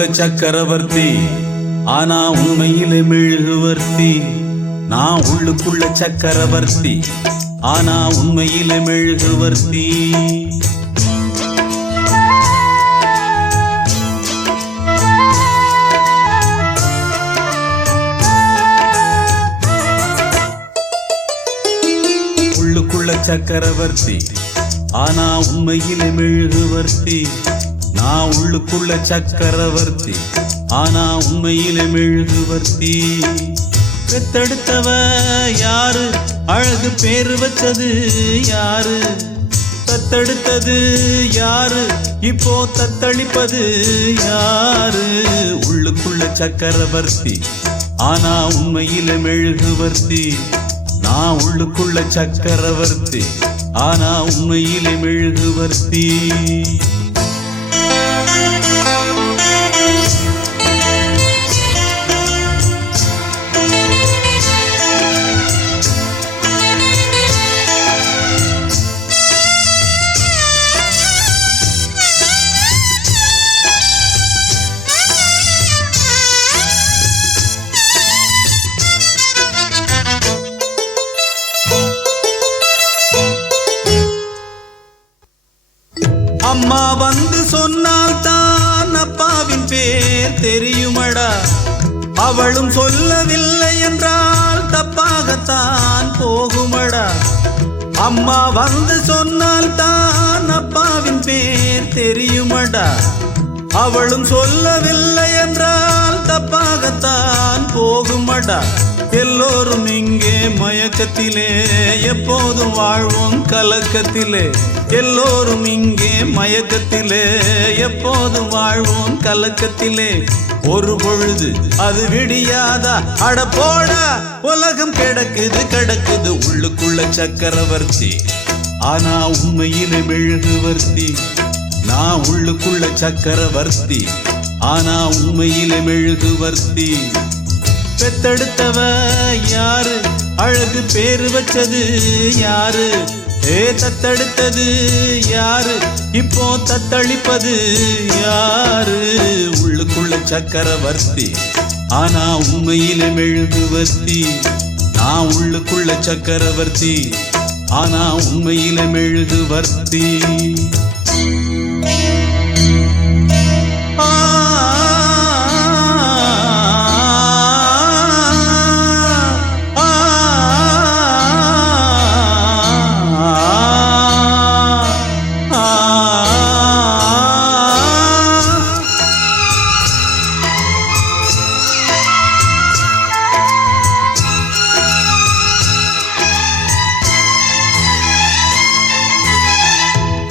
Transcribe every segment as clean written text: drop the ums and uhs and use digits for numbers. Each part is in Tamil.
உள்ளுக்குள்ள சக்கரவர்த்தி ஆனா உண்மையிலே மெழுகுவர்த்தி. நான் உள்ளுக்குள்ள சக்கரவர்த்தி ஆனா உண்மையிலே மெழுகுவர்த்தி. உள்ளுக்குள்ள சக்கரவர்த்தி ஆனா உண்மையிலே மெழுகுவர்த்தி. நான் உள்ளுக்குள்ள சக்கரவர்த்தி ஆனா உண்மையிலே மெழுகுவர்த்தி. பெத்தெடுத்தவ யாரு, அழகு பேரு வச்சது யாரு, தத்தெடுத்தது யாரு, இப்போ தத்தளிப்பது யாரு. உள்ளுக்குள்ள சக்கரவர்த்தி ஆனா உண்மையிலே மெழுகுவர்த்தி. நான் உள்ளுக்குள்ள சக்கரவர்த்தி ஆனா உண்மையிலே மெழுகுவர்த்தி. அம்மா வந்து சொன்னால் தான் அப்பாவின் பேர் தெரியுமடா. அவளும் சொல்லவில்லை என்றால் தப்பாகத்தான் போகுமடா. அம்மா வந்து சொன்னால் தான் அப்பாவின் பேர் தெரியுமடா. அவளும் சொல்லவில்லை என்றால் தப்பாகத்தான் போகுமடா. எல்லோரும் இங்கே மயக்கத்திலே எப்போதும் வாழ்வோம் கலக்கத்திலே. எல்லோரும் இங்கே மயக்கத்திலே எப்போதும் வாழ்வோம் கலக்கத்திலே. ஒரு பொழுது அது விடியாதா, அட போடா உலகம் கிடக்குது கிடக்குது. உள்ளுக்குள்ள சக்கரவர்த்தி ஆனா உண்மையிலே மெழுகுவர்த்தி. நான் உள்ளுக்குள்ள சக்கரவர்த்தி ஆனா உண்மையிலே மெழுகுவர்த்தி. பெத்தெடுத்தவ யாரு, அழகு பேரு வச்சது யாரு, தத்தெடுத்தது யாரு, இப்போ தத்தளிப்பது யாரு. உள்ளுக்குள்ள சக்கரவர்த்தி ஆனா உண்மையிலே மெழுகுவர்த்தி. நான் உள்ளுக்குள்ள சக்கரவர்த்தி ஆனா உண்மையிலே மெழுகுவர்த்தி.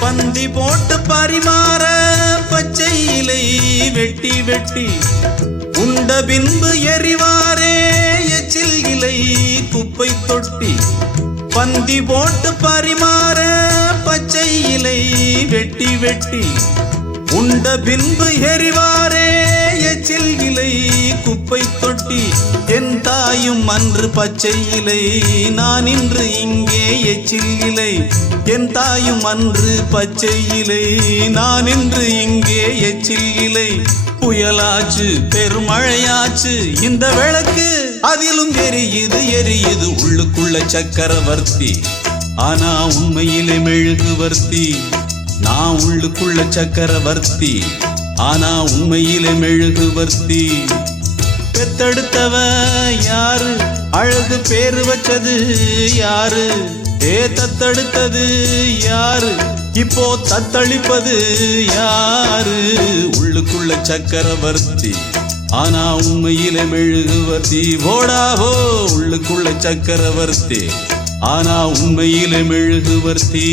பந்தி போட்டு பரிமாற பச்சை இலை வெட்டி வெட்டி உண்ட பின்பு எறிவாரே எச்சில் இலை குப்பை தொட்டி. பந்தி போட்டு பரிமாற பச்சை இலை வெட்டி வெட்டி உண்ட பின்பு எறிவாரே எச்சில் இலை குப்பை தொட்டி. என் தாயும் அன்று பச்சை இலை, நான் இன்று இங்கே எச்சில் இலை. என் தாயும் அன்று பச்சை இலை, நான் இன்று இங்கே எச்சில் இலை. புயலாச்சு பெருமழையாச்சு இந்த விளக்கு அதிலும் எரியுது எரியுது. உள்ளுக்குள்ள சக்கரவர்த்தி ஆனா உண்மையிலே மெழுகுவர்த்தி. நான் உள்ளுக்குள்ள சக்கரவர்த்தி ஆனா உண்மையிலே மெழுகுவர்த்தி. பெத்தெடுத்தவ யாரு, அழகு பேரு வச்சது யாரு, தத்தெடுத்தது யாரு, இப்போ தத்தளிப்பது யாரு. உள்ளுக்குள்ள சக்கரவர்த்தி ஆனா உண்மையிலே மெழுகுவர்த்தி. போடாவோ உள்ளுக்குள்ள சக்கரவர்த்தி ஆனா உண்மையிலே மெழுகுவர்த்தி.